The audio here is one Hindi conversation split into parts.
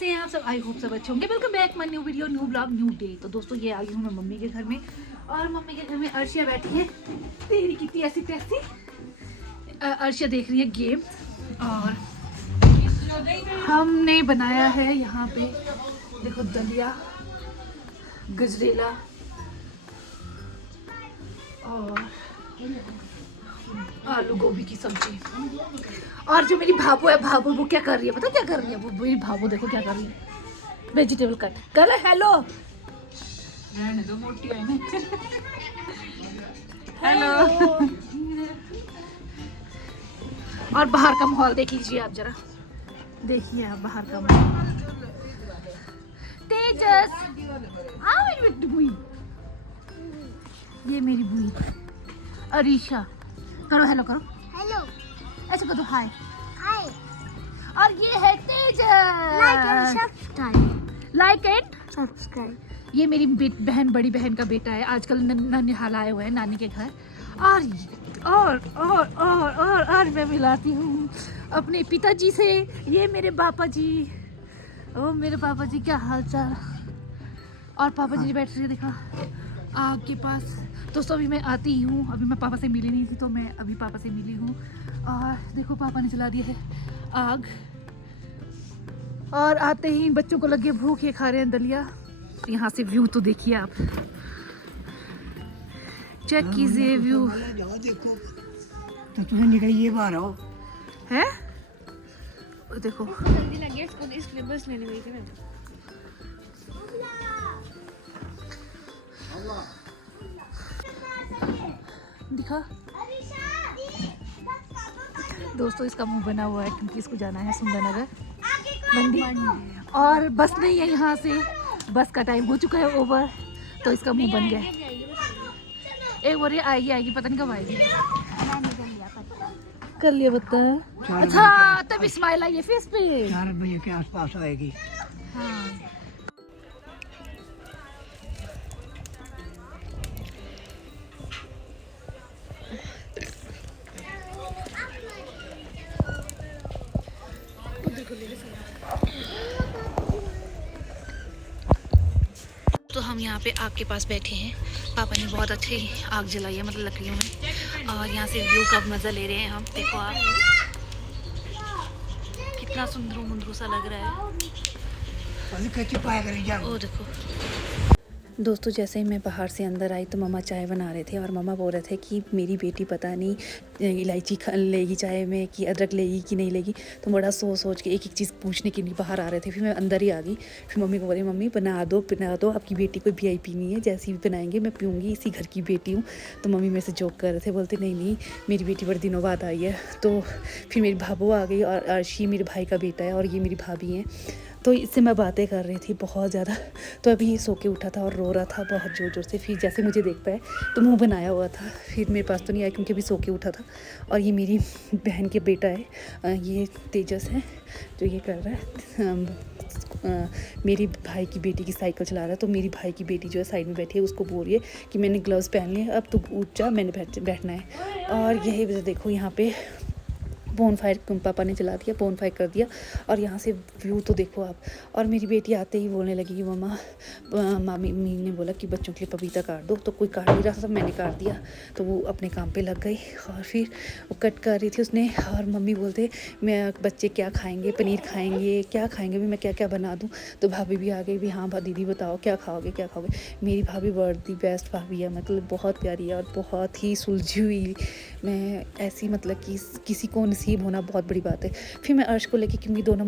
कैसे हैं आप सब? आई होप सब अच्छे होंगे। Welcome back my new video, new blog, new day. तो दोस्तों ये आ गई हूँ मैं मम्मी के घर में, और मम्मी के घर में अर्शिया बैठी है तेरी कितनी ऐसी तैसी। अर्शिया देख रही है गेम, और हमने बनाया है यहाँ पे देखो दलिया, गजरेला और आलू गोभी की सब्जी। और जो मेरी भाभू है, भाभू वो क्या कर रही है पता क्या कर रही है? वो मेरी भाभू देखो क्या कर रही है, वेजिटेबल कट कर। हेलो रहने दो, मोटी है मैं। हेलो। और बाहर का माहौल देख लीजिए आप, जरा देखिए आप बाहर का माहौल। तेजस आओ मेरी बेटी बुई, ये मेरी बुई अरीशा। करो हेलो, करो हेलो, ऐसे करो हाय। हाय। और ये है तेजस। Like and subscribe. ये मेरी बहन, बड़ी बहन का बेटा है, आजकल ननिहाल आए हुए हैं नानी के घर। और मैं मिलाती हूँ अपने पिताजी से। ये मेरे पापा जी, ओ मेरे पापा जी, क्या हाल चाल। और पापा जी बैठ रहे देखा आग के पास। दोस्तों अभी मैं आती ही हूँ, अभी मैं पापा से मिली नहीं थी तो मैं अभी पापा से मिली हूँ। और देखो पापा ने जला दिया है आग, और आते ही बच्चों को लगे भूख, ये खा रहे हैं दलिया। यहाँ से व्यू तो देखिए आप, चेक कीजिए व्यू। देखो तो तुम्हें निकलिए बाहर आओ है देखो, जल्दी लगे इसको, इसलिए बस लेने गई थी मैं। दिखा दोस्तों, इसका मुंह बना हुआ है क्योंकि इसको जाना है सुंदरनगर मंडी, और बस नहीं है यहाँ से, बस का टाइम हो चुका है ओवर, तो इसका मुंह बन गया है। एक बार ये आएगी, पता नहीं कब आएगी। कर लिया बता। अच्छा तब स्माइल आई है फेस पे। 4 बजे के आसपास आएगी। हाँ। तो हम यहाँ पे आग के पास बैठे हैं, पापा ने बहुत अच्छी आग जलाई है, मतलब लकड़ियों में, और यहाँ से व्यू का मज़ा ले रहे हैं हम। देखो आप कितना सुंदर मुंदरू सा लग रहा है। ओ देखो दोस्तों, जैसे ही मैं बाहर से अंदर आई तो मम्मा चाय बना रहे थे, और मम्मा बोल रहे थे कि मेरी बेटी पता नहीं इलायची लेगी चाय में कि अदरक लेगी कि नहीं लेगी। तो बड़ा सोच के एक एक चीज़ पूछने के लिए बाहर आ रहे थे। फिर मैं अंदर ही आ गई, फिर मम्मी को बोली मम्मी बना दो, आपकी बेटी कोई VIP नहीं है, जैसी भी बनाएंगे मैं पीऊँगी, इसी घर की बेटी हूँ। तो मम्मी मेरे से जोक कर रहे थे, बोलते नहीं मेरी बेटी बड़े दिनों बाद आई है। तो फिर मेरी भाभू आ गई, और अर्शी मेरे भाई का बेटा है, और ये मेरी भाभी हैं। तो इससे मैं बातें कर रही थी बहुत ज़्यादा। तो अभी ये सो के उठा था और रो रहा था बहुत ज़ोर से। फिर जैसे मुझे देख पाए तो मुंह बनाया हुआ था, फिर मेरे पास तो नहीं आया क्योंकि अभी सो के उठा था। और ये मेरी बहन के बेटा है, ये तेजस है जो ये कर रहा है, मेरी भाई की बेटी की साइकिल चला रहा है। तो मेरी भाई की बेटी जो है साइड में बैठी है, उसको बोल रही है कि मैंने ग्लव्स पहन लिए, अब तू उठ जा, मैंने बैठना है। और यही वजह देखो यहाँ पे बोन फायर पापा ने चला दिया, बोन फायर कर दिया, और यहाँ से व्यू तो देखो आप। और मेरी बेटी आते ही बोलने लगी कि मम्मी ने बोला कि बच्चों के लिए पपीता काट दो। तो कोई काट नहीं रहा था, मैंने काट दिया। तो वो अपने काम पे लग गई, और फिर वो कट कर रही थी उसने। और मम्मी बोलते मैं बच्चे क्या खाएंगे, पनीर खाएंगे, क्या खाएंगे भी, मैं क्या क्या बना दूँ। तो भाभी भी आ गई भी, हाँ दीदी बताओ क्या खाओगे क्या खाओगे। मेरी भाभी वर्दी बेस्ट भाभी है, मतलब बहुत प्यारी है और बहुत ही सुलझी हुई। मैं ऐसी मतलब कि किसी को नसीब होना बहुत बड़ी बात है। फिर मैं अर्श को लेके, क्योंकि दोनों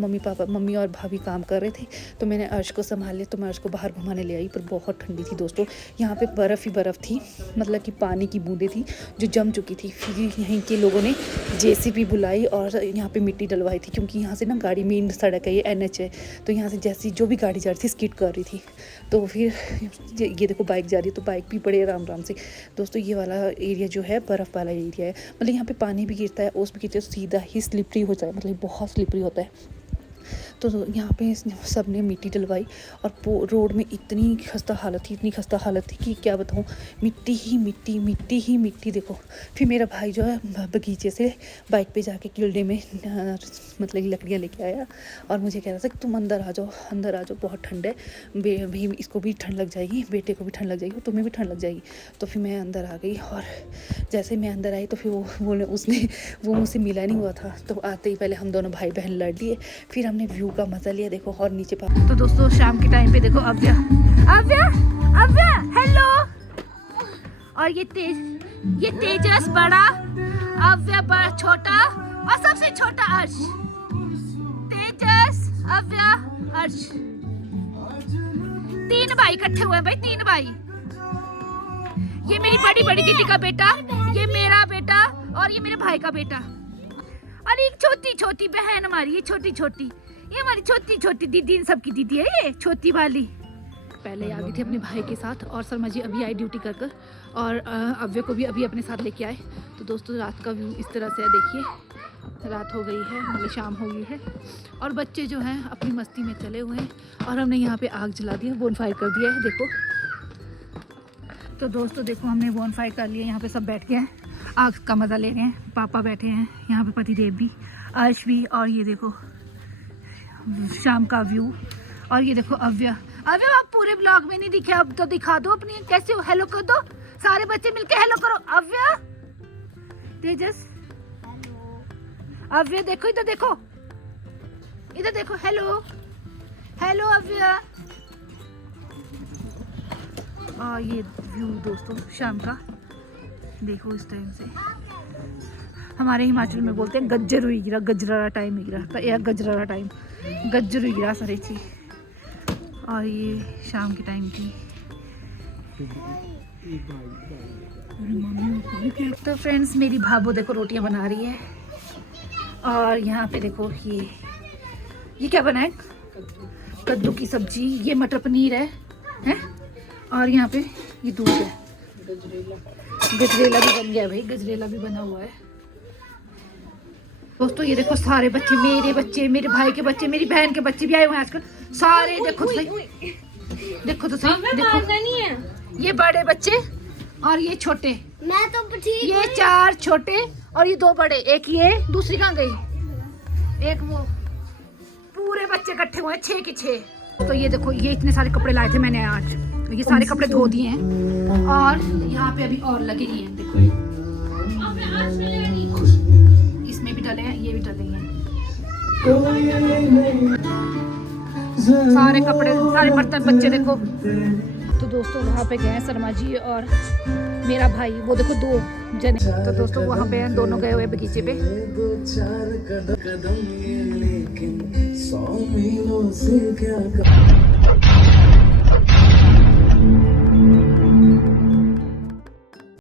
मम्मी और भाभी काम कर रहे थे, तो मैंने अर्श को संभाल लिया। तो मैं अर्श को बाहर घुमाने ले आई, पर बहुत ठंडी थी दोस्तों। यहाँ पे बर्फ़ ही बर्फ़ थी, मतलब कि पानी की बूंदें थी जो जम चुकी थी। फिर यहीं के लोगों ने JCB बुलाई और यहाँ पे मिट्टी डलवाई थी, क्योंकि यहाँ से ना गाड़ी, मेन सड़क है ये, NH है। तो यहाँ से जैसी जो भी गाड़ी जा रही थी स्किड कर रही थी। तो फिर ये देखो बाइक जा रही है, तो बाइक भी बड़े आराम से। दोस्तों ये वाला एरिया जो है बर्फ़ वाला एरिया है, मतलब यहाँ पे पानी भी गिरता है, ओस भी गिरता है, सीधा ही स्लिपरी हो जाए, मतलब बहुत स्लिपरी होता है। तो यहाँ पे सब ने मिट्टी डलवाई और रोड में इतनी खस्ता हालत थी, इतनी खस्ता हालत थी कि क्या बताऊँ, मिट्टी ही मिट्टी, मिट्टी ही मिट्टी। देखो फिर मेरा भाई जो है बगीचे से बाइक पे जाके कील्डे में मतलब लकड़ियाँ लेके आया और मुझे कह रहा था कि तुम अंदर आ जाओ, अंदर आ जाओ, बहुत ठंड है, भी इसको भी ठंड लग जाएगी, बेटे को भी ठंड लग जाएगी, तुम्हें भी ठंड लग जाएगी। तो फिर मैं अंदर आ गई और जैसे मैं अंदर आई तो फिर वो मुझसे मिला नहीं हुआ था। तो आते ही पहले हम दोनों भाई बहन लड़ लिए, फिर हमने व्यू का मज़ा लिया। देखो और नीचे तो दोस्तों शाम के टाइम पे देखो अव्या हेलो, और ये तेजस बड़ा, अव्या बड़ा छोटा और सबसे छोटा अर्श। तेजस, अव्या, अर्श, 3 भाई इकट्ठे हुए भाई, 3 भाई। ये मेरी बड़ी दीदी का बेटा, ये मेरा बेटा और ये मेरे भाई का बेटा, और एक छोटी बहन हमारी, ये छोटी, ये हमारी छोटी दीदी, इन सबकी दीदी है ये छोटी वाली। पहले आ गई थी अपने भाई के साथ और शर्मा जी अभी आई ड्यूटी कर और अव्य को भी अभी अपने साथ लेके आए। तो दोस्तों रात का व्यू इस तरह से है, देखिए रात हो गई है, मतलब शाम हो गई है और बच्चे जो हैं अपनी मस्ती में चले हुए हैं और हमने यहाँ पे आग जला दी है, बोनफायर कर दिया है। देखो तो दोस्तों देखो हमने बोनफायर कर लिया, यहाँ पे सब बैठ गए हैं, आग का मज़ा ले रहे हैं। पापा बैठे हैं यहाँ पे, पतिदेव भी, अर्श भी, और ये देखो शाम का व्यू। और ये देखो अव्या आप पूरे ब्लॉग में नहीं दिखे, अब तो दिखा दो अपनी, कैसे हो, हेलो कर दो, सारे बच्चे मिलके हेलो करो। अव्या, तेजस, अव्या देखो इधर देखो, हेलो अव्या। और ये व्यू दोस्तों शाम का देखो, इस टाइम से हमारे हिमाचल में बोलते हैं गज्जर हुई गिरा, गजरा टाइम ही गिरा, तो यह गजरा टाइम गज्जर हुई गिरा सारी चीज। और ये शाम के टाइम की। तो फ्रेंड्स मेरी भाभो देखो रोटियां बना रही है और यहाँ पे देखो ये क्या बना है, कद्दू की सब्जी, ये मटर पनीर है? और यहाँ पे ये दूध है, गजरेला भी बन गया भाई, गजरेला भी बना हुआ है। दोस्तों ये देखो सारे बच्चे, मेरे भाई के बच्चे, मेरी बहन के बच्चे भी आए हुए हैं आजकल सारे। देखो तो सही, देखो तो सही, देखो ये बड़े बच्चे और ये छोटे, मैं तो ठीक, ये 4 छोटे और ये 2 बड़े, एक ये, दूसरी कहाँ गई, एक वो, पूरे बच्चे इकट्ठे हुए 6 के 6। तो ये देखो ये इतने सारे कपड़े लाए थे मैंने आज, ये सारे कपड़े धो दिए हैं और यहाँ पे अभी और लगे ही हैं। देखो इसमें भी डले हैं, ये भी डले हैं, सारे कपड़े, सारे बर्तन, बच्चे देखो। तो दोस्तों वहाँ पे गए शर्मा जी और मेरा भाई, वो देखो 2 जने। तो दोस्तों वहाँ पे दोनों गए हुए बगीचे पे। 2-4 कदम ये, लेकिन 100 मीलों से क्या